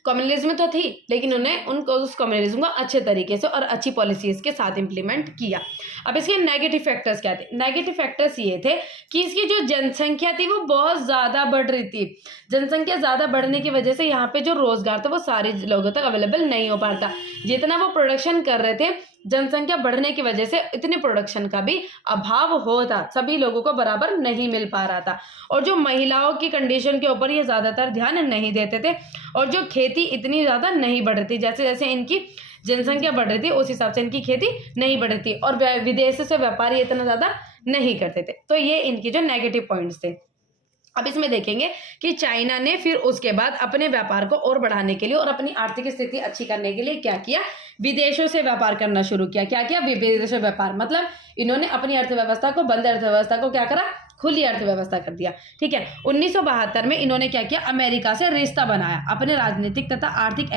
कम्युनलिज्म तो थी, लेकिन उन्होंने उनको उस कम्युनलिज्म को अच्छे तरीके से और अच्छी पॉलिसीज़ के साथ इम्प्लीमेंट किया। अब इसके नेगेटिव फैक्टर्स क्या थे, नेगेटिव फैक्टर्स ये थे कि इसकी जो जनसंख्या थी वो बहुत ज़्यादा बढ़ रही थी। जनसंख्या ज़्यादा बढ़ने की वजह से यहाँ पे जो रोज़गार था वो सारे लोगों तक अवेलेबल नहीं हो पाता, जितना वो प्रोडक्शन कर रहे थे जनसंख्या बढ़ने की वजह से इतने प्रोडक्शन का भी अभाव होता, सभी लोगों को बराबर नहीं मिल पा रहा था। और जो महिलाओं की कंडीशन के ऊपर ये ज़्यादातर ध्यान नहीं देते थे, और जो खेती इतनी ज़्यादा नहीं बढ़ रही थी, जैसे जैसे इनकी जनसंख्या बढ़ रही थी उस हिसाब से इनकी खेती नहीं बढ़ रही थी, और विदेश से व्यापारी इतना ज़्यादा नहीं करते थे। तो ये इनकी जो नेगेटिव पॉइंट्स थे। अब इसमें देखेंगे कि चाइना ने फिर उसके बाद अपने व्यापार को और बढ़ाने के लिए और अपनी आर्थिक स्थिति अच्छी करने के लिए क्या किया, विदेशों से व्यापार करना शुरू किया। क्या किया, विदेशों व्यापार, मतलब इन्होंने अपनी अर्थव्यवस्था को, बंद अर्थव्यवस्था को क्या करा, खुली अर्थव्यवस्था कर दिया, ठीक है। 1972 में इन्होंने क्या किया, अमेरिका से रिश्ता बनाया, अपने राजनीतिक तथा आर्थिक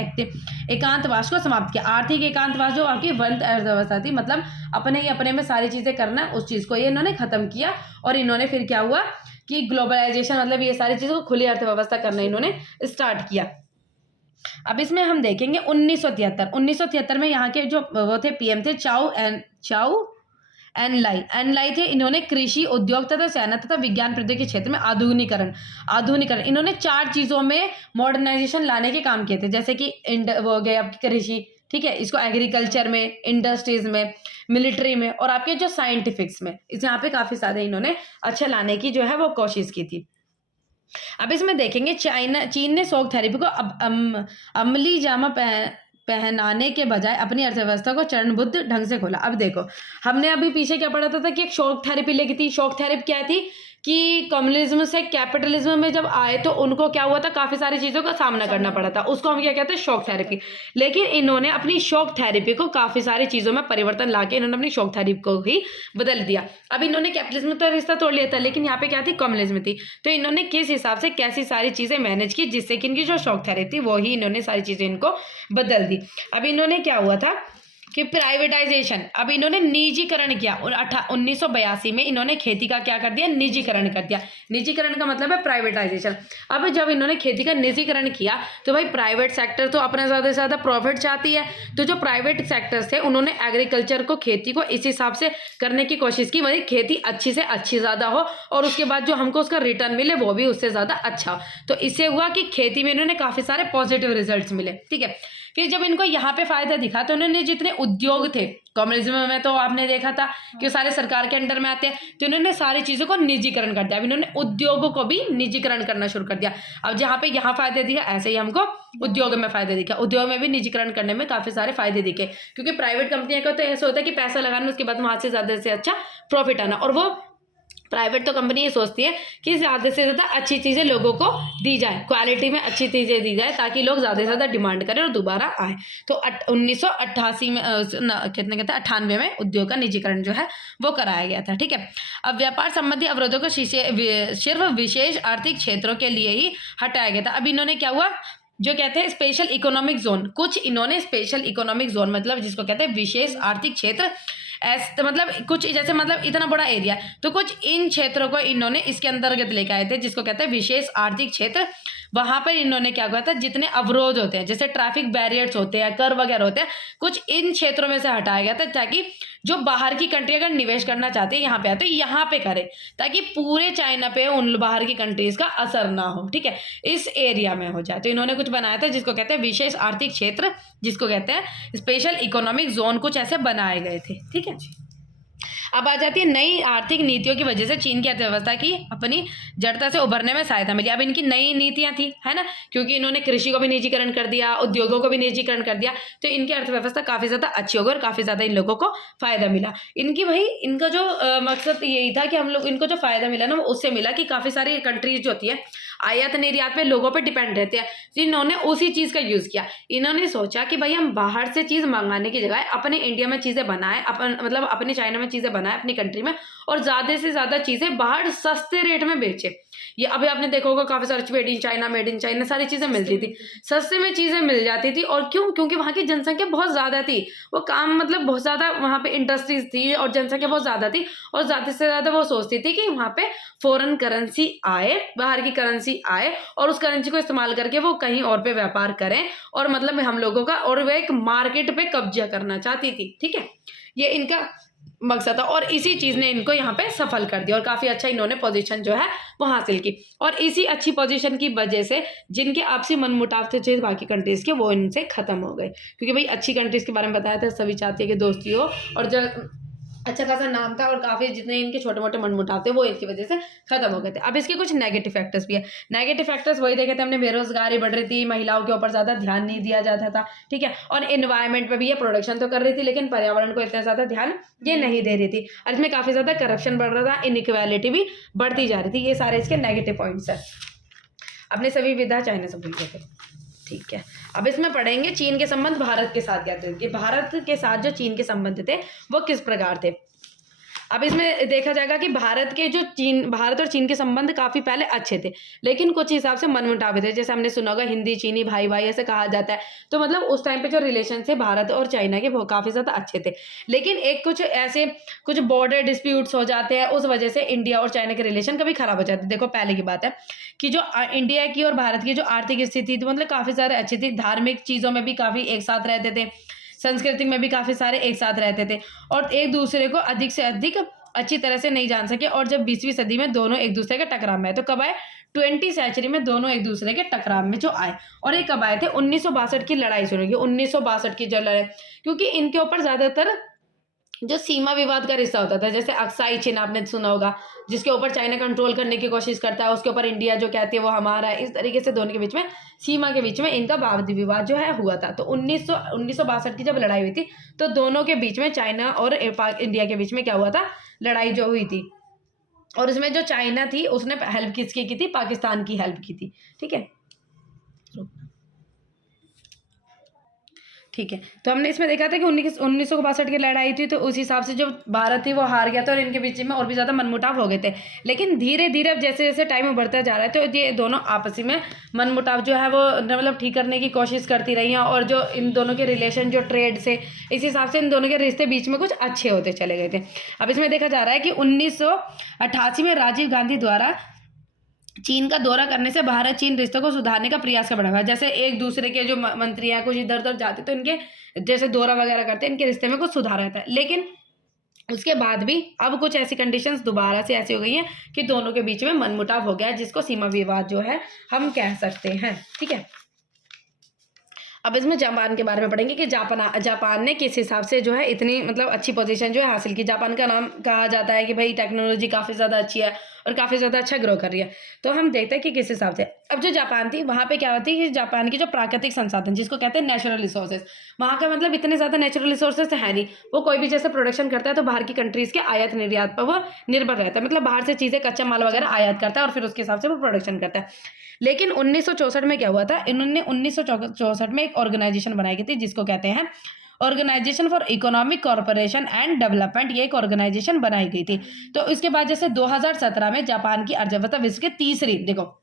एकांतवास को समाप्त किया। आर्थिक एकांतवास जो आपकी बंद अर्थव्यवस्था थी, मतलब अपने ही अपने में सारी चीजें करना, उस चीज को ये इन्होंने खत्म किया। और इन्होंने फिर क्या हुआ कि ग्लोबलाइजेशन, मतलब ये सारी चीज़ों को खुली अर्थव्यवस्था करना इन्होंने स्टार्ट किया। अब इसमें हम देखेंगे 1973 में यहाँ के जो वो थे पीएम थे चाउ एन लाई थे। इन्होंने कृषि, उद्योग तथा सेना तथा विज्ञान प्रौद्योगिकी के क्षेत्र में आधुनिकरण इन्होंने 4 चीज़ों में मॉडर्नाइजेशन लाने के काम किए थे, जैसे कि वो गए आपकी कृषि, ठीक है, इसको एग्रीकल्चर में, इंडस्ट्रीज में, मिलिट्री में, और आपके जो साइंटिफिक्स में, इस यहाँ पे काफ़ी सारे इन्होंने अच्छा लाने की जो है वो कोशिश की थी। अब इसमें देखेंगे चीन ने शॉक थेरेपी को अमली जामा पहनाने के बजाय अपनी अर्थव्यवस्था को चरणबद्ध ढंग से खोला। अब देखो, हमने अभी पीछे क्या पढ़ा था कि एक शॉक थेरेपी लेगी थी। शॉक थेरेपी क्या थी कि कम्युनिज्म से कैपिटलिज्म में जब आए तो उनको क्या हुआ था, काफ़ी सारी चीज़ों का सामना करना पड़ा था, उसको हम क्या कहते हैं, शॉक थेरेपी। लेकिन इन्होंने अपनी शॉक थेरेपी को काफ़ी सारी चीज़ों में परिवर्तन लाके इन्होंने अपनी शॉक थेरेपी को ही बदल दिया। अब इन्होंने कैपिटलिज्म तो रिश्ता तोड़ लिया था, लेकिन यहाँ पे क्या थी, कम्युनिज्म थी। तो इन्होंने किस हिसाब से कैसी सारी चीज़ें मैनेज की, जिससे कि इनकी जो शॉक थेरेपी थी वो ही इन्होंने सारी चीज़ें इनको बदल दी। अब इन्होंने क्या हुआ था कि प्राइवेटाइजेशन, अब इन्होंने निजीकरण किया। 1982 में इन्होंने खेती का क्या कर दिया, निजीकरण कर दिया। निजीकरण का मतलब है प्राइवेटाइजेशन। अब जब इन्होंने खेती का निजीकरण किया तो भाई प्राइवेट सेक्टर तो अपना ज़्यादा से ज़्यादा प्रॉफिट चाहती है, तो जो प्राइवेट सेक्टर्स थे उन्होंने एग्रीकल्चर को, खेती को इस हिसाब से करने की कोशिश की भाई खेती अच्छी से अच्छी ज़्यादा हो और उसके बाद जो हमको उसका रिटर्न मिले वो भी उससे ज़्यादा अच्छा हो। तो इससे हुआ कि खेती में इन्होंने काफ़ी सारे पॉजिटिव रिजल्ट्स मिले, ठीक है। फिर जब इनको यहाँ पे फायदा दिखा तो उन्होंने जितने उद्योग थे, कम्युनिज्म में तो आपने देखा था कि सारे सरकार के अंडर में आते हैं, तो इन्होंने सारी चीज़ों को निजीकरण कर दिया। अब इन्होंने उद्योगों को भी निजीकरण करना शुरू कर दिया। अब जहाँ पे यहाँ फायदे दिखा, ऐसे ही हमको उद्योग में फायदे दिखा। उद्योग में भी निजीकरण करने में काफ़ी सारे फायदे दिखे, क्योंकि प्राइवेट कंपनियों का तो ऐसा होता है कि पैसा लगाना, उसके बाद वहाँ से ज़्यादा से अच्छा प्रॉफिट आना, और वो प्राइवेट तो कंपनी ये सोचती है कि ज़्यादा से ज़्यादा अच्छी चीज़ें लोगों को दी जाए, क्वालिटी में अच्छी चीज़ें दी जाए ताकि लोग ज़्यादा से ज़्यादा डिमांड करें और दोबारा आए। तो 1988 में कितने कहते हैं 98 में उद्योग का निजीकरण जो है वो कराया गया था। ठीक है, अब व्यापार संबंधी अवरोधों को सिर्फ विशेष आर्थिक क्षेत्रों के लिए ही हटाया गया था। अब इन्होंने क्या हुआ, जो कहते हैं स्पेशल इकोनॉमिक जोन, कुछ इन्होंने स्पेशल इकोनॉमिक जोन मतलब जिसको कहते हैं विशेष आर्थिक क्षेत्र, ऐसे मतलब कुछ जैसे मतलब इतना बड़ा एरिया, तो कुछ इन क्षेत्रों को इन्होंने इसके अंतर्गत लेकर आए थे जिसको कहते हैं विशेष आर्थिक क्षेत्र। वहां पर इन्होंने क्या किया था, जितने अवरोध होते हैं जैसे ट्रैफिक बैरियर्स होते हैं, कर वगैरह होते हैं, कुछ इन क्षेत्रों में से हटाया गया था ताकि जो बाहर की कंट्री अगर निवेश करना चाहते हैं यहाँ पे आते यहाँ पे करें, ताकि पूरे चाइना पे उन बाहर की कंट्रीज का असर ना हो। ठीक है, इस एरिया में हो जाए, तो इन्होंने कुछ बनाया था जिसको कहते हैं विशेष आर्थिक क्षेत्र, जिसको कहते हैं स्पेशल इकोनॉमिक जोन, कुछ ऐसे बनाए गए थे। ठीक है, अब आ जाती है नई आर्थिक नीतियों की वजह से चीन की अर्थव्यवस्था की अपनी जड़ता से उभरने में सहायता मिली। अब इनकी नई नीतियां थी, है ना, क्योंकि इन्होंने कृषि को भी निजीकरण कर दिया, उद्योगों को भी निजीकरण कर दिया, तो इनकी अर्थव्यवस्था काफ़ी ज़्यादा अच्छी हो गई और काफ़ी ज़्यादा इन लोगों को फ़ायदा मिला। इनकी भाई इनका जो मकसद यही था कि हम लोग इनको जो फ़ायदा मिला ना वो उससे मिला कि काफ़ी सारी कंट्रीज जो होती है आयात निर्यात पे लोगों पे डिपेंड रहते हैं, तो इन्होंने उसी चीज़ का यूज़ किया। इन्होंने सोचा कि भाई हम बाहर से चीज़ मंगाने की जगह अपने इंडिया में चीज़ें बनाएं, मतलब अपने चाइना में चीज़ें बनाएं अपनी कंट्री में, और ज़्यादा से ज़्यादा चीज़ें बाहर सस्ते रेट में बेचें। ये अभी आपने देखा होगा काफ़ी सारी मेड इन चाइना सारी चीज़ें मिलती थी, सस्ते में चीज़ें मिल जाती थी। और क्यों? क्योंकि वहाँ की जनसंख्या बहुत ज़्यादा थी, वो काम मतलब बहुत ज़्यादा वहाँ पे इंडस्ट्रीज थी और जनसंख्या बहुत ज़्यादा थी, और ज़्यादा से ज़्यादा वो सोचती थी कि वहाँ पे फॉरेन करेंसी आए, बाहर की करेंसी आए, और उस करेंसी को इस्तेमाल करके वो कहीं और पे व्यापार करें, और मतलब हम लोगों का, और वो एक मार्केट पे कब्जा करना चाहती थी। ठीक है, ये इनका मकसद था, और इसी चीज़ ने इनको यहाँ पे सफल कर दिया और काफ़ी अच्छा इन्होंने पोजीशन जो है वो हासिल की। और इसी अच्छी पोजीशन की वजह से जिनके आपसी मनमुटाव थे बाकी कंट्रीज़ के, वो इनसे ख़त्म हो गए, क्योंकि भाई अच्छी कंट्रीज़ के बारे में बताया था, सभी चाहते हैं कि दोस्ती हो, और जब अच्छा खासा नाम था और काफ़ी जितने इनके छोटे मोटे मनमुटाव थे वो इनकी वजह से खत्म हो गए थे। अब इसके कुछ नेगेटिव फैक्टर्स भी है। नेगेटिव फैक्टर्स वही देखे थे हमने, बेरोजगारी बढ़ रही थी, महिलाओं के ऊपर ज़्यादा ध्यान नहीं दिया जाता था। ठीक है, और इन्वायरमेंट पे भी ये प्रोडक्शन तो कर रही थी लेकिन पर्यावरण को इतना ज़्यादा ध्यान ये नहीं दे रही थी, और इसमें काफ़ी ज़्यादा करप्शन बढ़ रहा था, इनइक्वालिटी भी बढ़ती जा रही थी। ये सारे इसके नेगेटिव पॉइंट्स है। अपने सभी विधा चाइना से भूल गए थे। ठीक है, अब इसमें पढ़ेंगे चीन के संबंध भारत के साथ क्या थे, कि भारत के साथ जो चीन के संबंध थे वो किस प्रकार थे। अब इसमें देखा जाएगा कि भारत और चीन के संबंध काफ़ी पहले अच्छे थे, लेकिन कुछ हिसाब से मनमुटाव थे। जैसे हमने सुना होगा हिंदी चीनी भाई भाई ऐसे कहा जाता है, तो मतलब उस टाइम पे जो रिलेशन थे भारत और चाइना के वो काफ़ी ज़्यादा अच्छे थे। लेकिन कुछ बॉर्डर डिस्प्यूट्स हो जाते हैं, उस वजह से इंडिया और चाइना के रिलेशन कभी ख़राब हो जाते हैं। देखो पहले की बात है कि जो इंडिया की और भारत की जो आर्थिक स्थिति थी मतलब काफ़ी ज़्यादा अच्छी थी, धार्मिक चीज़ों में भी काफ़ी एक साथ रहते थे, संस्कृति में भी काफ़ी सारे एक साथ रहते थे, और एक दूसरे को अधिक से अधिक अच्छी तरह से नहीं जान सके। और जब 20वीं सदी में दोनों एक दूसरे के टकराव में आए, तो कब आए, 20वीं सेंचुरी में दोनों एक दूसरे के टकराव में जो आए, और ये कब आए थे, 1962 की लड़ाई शुरू की, 1962 की जो लड़ाई, क्योंकि इनके ऊपर ज़्यादातर जो सीमा विवाद का रिश्ता होता था, जैसे अक्साई चिन आपने सुना होगा, जिसके ऊपर चाइना कंट्रोल करने की कोशिश करता है, उसके ऊपर इंडिया जो कहती है वो हमारा है, इस तरीके से दोनों के बीच में सीमा के बीच में इनका वाद विवाद जो है हुआ था। तो 1962 की जब लड़ाई हुई थी, तो दोनों के बीच में चाइना और इंडिया के बीच में क्या हुआ था, लड़ाई जो हुई थी, और उसमें जो चाइना थी उसने हेल्प किसकी की थी, पाकिस्तान की हेल्प की थी। ठीक है, ठीक है, तो हमने इसमें देखा था कि 1962 की लड़ाई थी, तो उस हिसाब से जो भारत थी वो हार गया था, और इनके बीच में और भी ज़्यादा मनमुटाव हो गए थे। लेकिन धीरे धीरे अब जैसे जैसे टाइम बढ़ता जा रहा है, तो ये दोनों आपसी में मनमुटाव जो है वो मतलब ठीक करने की कोशिश करती रही हैं, और जो इन दोनों के रिलेशन जो ट्रेड से, इस हिसाब से इन दोनों के रिश्ते बीच में कुछ अच्छे होते चले गए थे। अब इसमें देखा जा रहा है कि 1988 में राजीव गांधी द्वारा चीन का दौरा करने से भारत चीन रिश्तों को सुधारने का प्रयास का बढ़ा हुआ है। जैसे एक दूसरे के जो मंत्री हैं कुछ इधर उधर जाते, तो इनके जैसे दौरा वगैरह करते हैं, इनके रिश्ते में कुछ सुधार रहता है। लेकिन उसके बाद भी अब कुछ ऐसी कंडीशंस दोबारा से ऐसी हो गई हैं कि दोनों के बीच में मनमुटाव हो गया है, जिसको सीमा विवाद जो है हम कह सकते हैं। ठीक है, अब इसमें जापान के बारे में पढ़ेंगे कि जापान ने किस हिसाब से जो है इतनी मतलब अच्छी पोजीशन जो है हासिल की। जापान का नाम कहा जाता है कि भाई टेक्नोलॉजी काफ़ी ज़्यादा अच्छी है, और काफ़ी ज़्यादा अच्छा ग्रो कर रही है। तो हम देखते हैं कि किस हिसाब से। अब जो जापान थी वहाँ पे क्या होती है कि जापान की जो प्राकृतिक संसाधन जिसको कहते हैं नेचुरल रिसोर्सेज, वहाँ का मतलब इतने ज़्यादा नेचुरल रिसोर्सेज तो है नहीं। वो कोई भी जैसे प्रोडक्शन करता है तो बाहर की कंट्रीज़ के आयात निर्यात पर वो निर्भर रहता है, मतलब बाहर से चीज़ें कच्चा माल वगैरह आयात करता है और फिर उसके हिसाब से वो प्रोडक्शन करता है। लेकिन 1964 में क्या हुआ था, इन्होंने 1964 में एक ऑर्गेनाइजेशन बनाई गई थी जिसको कहते हैं organisation for economic corporation and development. ये एक ऑर्गेनाइजेशन बनाई गई थी। तो इसके बाद जैसे 2017 में जापान की अर्थव्यवस्था विश्व की तीसरी, देखो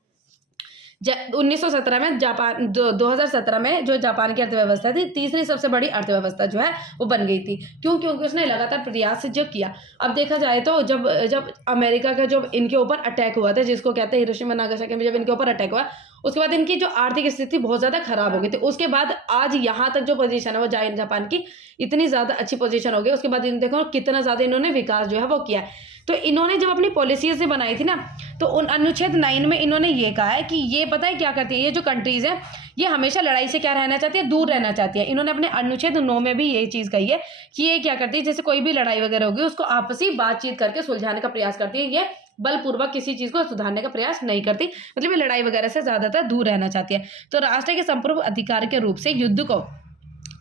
1917 में जापान 2017 में जो जापान की अर्थव्यवस्था थी तीसरी सबसे बड़ी अर्थव्यवस्था जो है वो बन गई थी। क्यों? क्योंकि उसने लगातार प्रयास जो किया। अब देखा जाए तो जब जब अमेरिका का जब इनके ऊपर अटैक हुआ था, जिसको कहते हैं हिरोशिमा नागासाकी में जब इनके ऊपर अटैक हुआ, उसके बाद इनकी जो आर्थिक स्थिति बहुत ज़्यादा खराब हो गई थी। उसके बाद आज यहाँ तक जो पोजीशन है वो जापान की इतनी ज़्यादा अच्छी पोजीशन हो गई। उसके बाद इन देखो कितना ज़्यादा इन्होंने विकास जो है वो किया। तो इन्होंने जब अपनी पॉलिसीज बनाई थी ना, तो उन अनुच्छेद 9 में इन्होंने ये कहा है कि ये पता है क्या करती है, ये जो कंट्रीज है ये हमेशा लड़ाई से क्या रहना चाहती है, दूर रहना चाहती है। इन्होंने अपने अनुच्छेद 9 में भी ये चीज़ कही है कि ये क्या करती है, जैसे कोई भी लड़ाई वगैरह होगी उसको आपसी बातचीत करके सुलझाने का प्रयास करती है। ये बलपूर्वक किसी चीज़ को सुधारने का प्रयास नहीं करती, मतलब ये लड़ाई वगैरह से ज़्यादातर दूर रहना चाहती है। तो राष्ट्र के संपूर्ण अधिकार के रूप से युद्ध को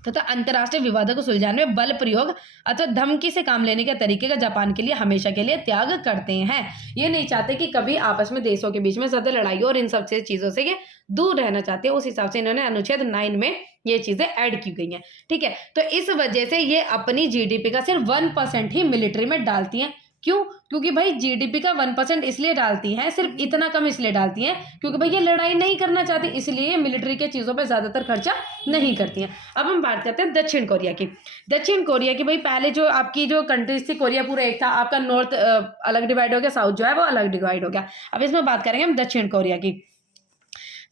तथा अंतर्राष्ट्रीय विवादों को सुलझाने में बल प्रयोग अथवा धमकी से काम लेने के तरीके का जापान के लिए हमेशा के लिए त्याग करते हैं। ये नहीं चाहते कि कभी आपस में देशों के बीच में ज़्यादा लड़ाई हो और इन सब चीज़ों से ये दूर रहना चाहते हैं। उस हिसाब से इन्होंने अनुच्छेद 9 में ये चीज़ें ऐड की गई हैं। ठीक है, तो इस वजह से ये अपनी जीडीपी का सिर्फ 1% ही मिलिट्री में डालती हैं। क्यों? क्योंकि भाई जीडीपी का 1% इसलिए डालती हैं, सिर्फ इतना कम इसलिए डालती हैं क्योंकि भाई ये लड़ाई नहीं करना चाहती, इसलिए मिलिट्री के चीज़ों पे ज़्यादातर खर्चा नहीं करती हैं। अब हम बात करते हैं दक्षिण कोरिया की। दक्षिण कोरिया की भाई पहले जो आपकी जो कंट्रीज थी, कोरिया पूरा एक था, आपका नॉर्थ अलग डिवाइड हो गया, साउथ जो है वो अलग डिवाइड हो गया। अब इसमें बात करेंगे हम दक्षिण कोरिया की।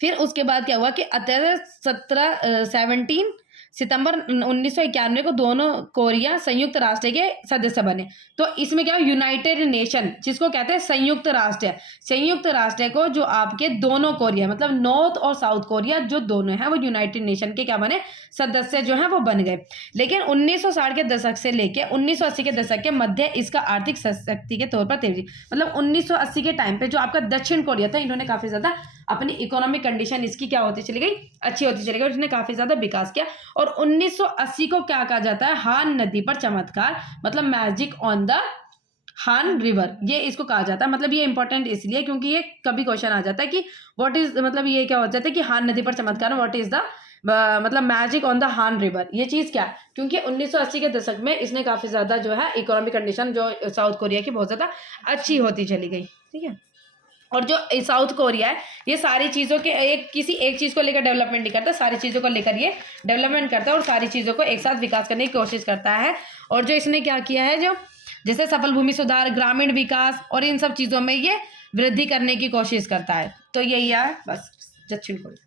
फिर उसके बाद क्या हुआ कि 17 सितंबर 1991 को दोनों कोरिया संयुक्त राष्ट्र के सदस्य बने। तो इसमें क्या है, यूनाइटेड नेशन जिसको कहते हैं संयुक्त राष्ट्र, संयुक्त राष्ट्र को जो आपके दोनों कोरिया मतलब नॉर्थ और साउथ कोरिया जो दोनों हैं वो यूनाइटेड नेशन के क्या बने, सदस्य जो हैं वो बन गए। लेकिन 1960 के दशक से लेके 1980 के दशक के मध्य इसका आर्थिक शक्ति के तौर पर तेजी, मतलब 1980 के टाइम पे जो आपका दक्षिण कोरिया था, इन्होंने काफ़ी ज़्यादा अपनी इकोनॉमिक कंडीशन इसकी क्या होती चली गई, अच्छी होती चली गई और इसने काफ़ी ज़्यादा विकास किया। और 1980 को क्या कहा जाता है, हान नदी पर चमत्कार, मतलब मैजिक ऑन द हान रिवर, ये इसको कहा जाता है। मतलब ये इंपॉर्टेंट इसलिए क्योंकि ये कभी क्वेश्चन आ जाता है कि व्हाट इज, मतलब ये क्या हो जाता है कि हान नदी पर चमत्कार, व्हाट इज द मतलब मैजिक ऑन द हान रिवर, ये चीज़ क्या, क्योंकि 1980 के दशक में इसने काफ़ी ज़्यादा जो है इकोनॉमिक कंडीशन जो साउथ कोरिया की बहुत ज़्यादा अच्छी होती चली गई। ठीक है, और जो साउथ कोरिया है ये सारी चीज़ों के किसी एक चीज़ को लेकर डेवलपमेंट नहीं करता, सारी चीज़ों को लेकर ये डेवलपमेंट करता है और सारी चीज़ों को एक साथ विकास करने की कोशिश करता है। और जो इसने क्या किया है, जो जैसे सफल भूमि सुधार, ग्रामीण विकास और इन सब चीज़ों में ये वृद्धि करने की कोशिश करता है। तो यही है बस दक्षिण कोरिया।